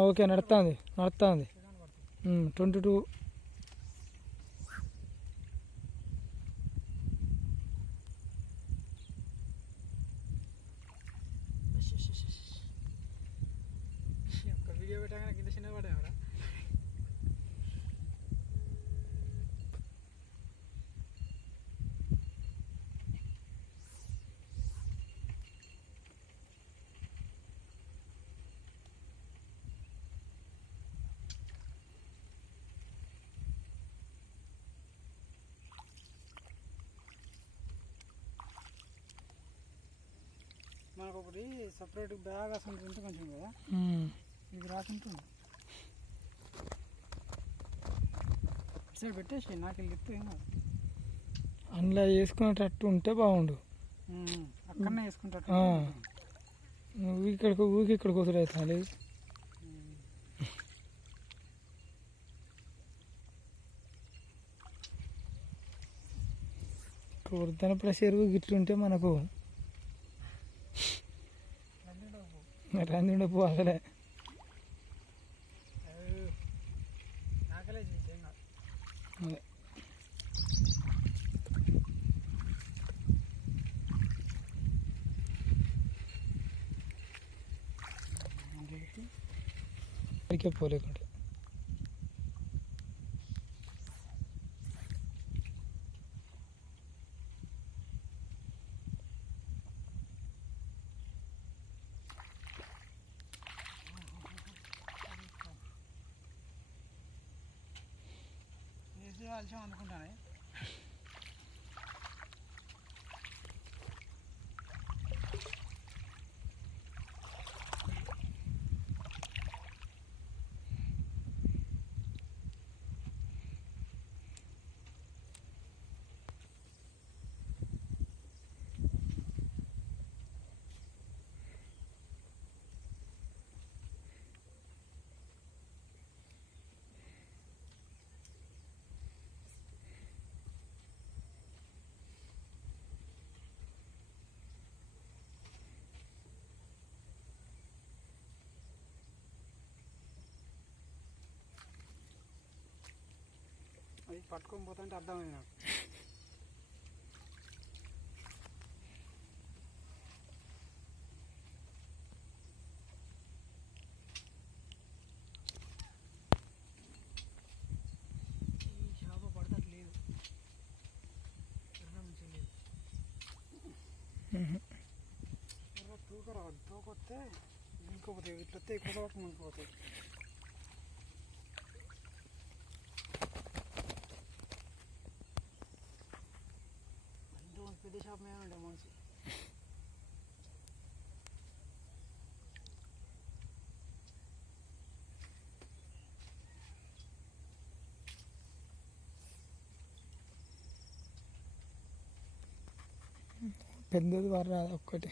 Okay నడుస్తుంది 22. Video పెట్టగానే కింద చిన్న పడేవరా మనకు ఒకటి సపరేట్ బ్యాగ్ అసలు ఉంటే కొంచెం కదా ఇది రాకుంటుంది సైడ్ పెట్టేసి నాకు వెళ్ళి ఏం కాదు అందులో వేసుకునేటట్టు ఉంటే బాగుండు అక్కడనే వేసుకుంటట్టు నువ్వు ఇక్కడికి వసూలు అవుతా లేదు వృద్ధనప్పుడు చెరువు గిట్లుంటే మనకు రండి పో అసలే అడిగే పోలేకుండా కాల్చాం అనుకుంటానే అది పట్టుకొని పోతుంటే అర్థమైంది నాకు ఈ చేప పడతట్లేదు తూకొస్తే ఇంకొకటి ఇట్లా ఎక్కువ పట్టుకుని ఇంకొకటి పెద్ద షాప్ మీద ఉండే మనిషి పెద్దది వర ఒక్కటి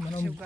మనం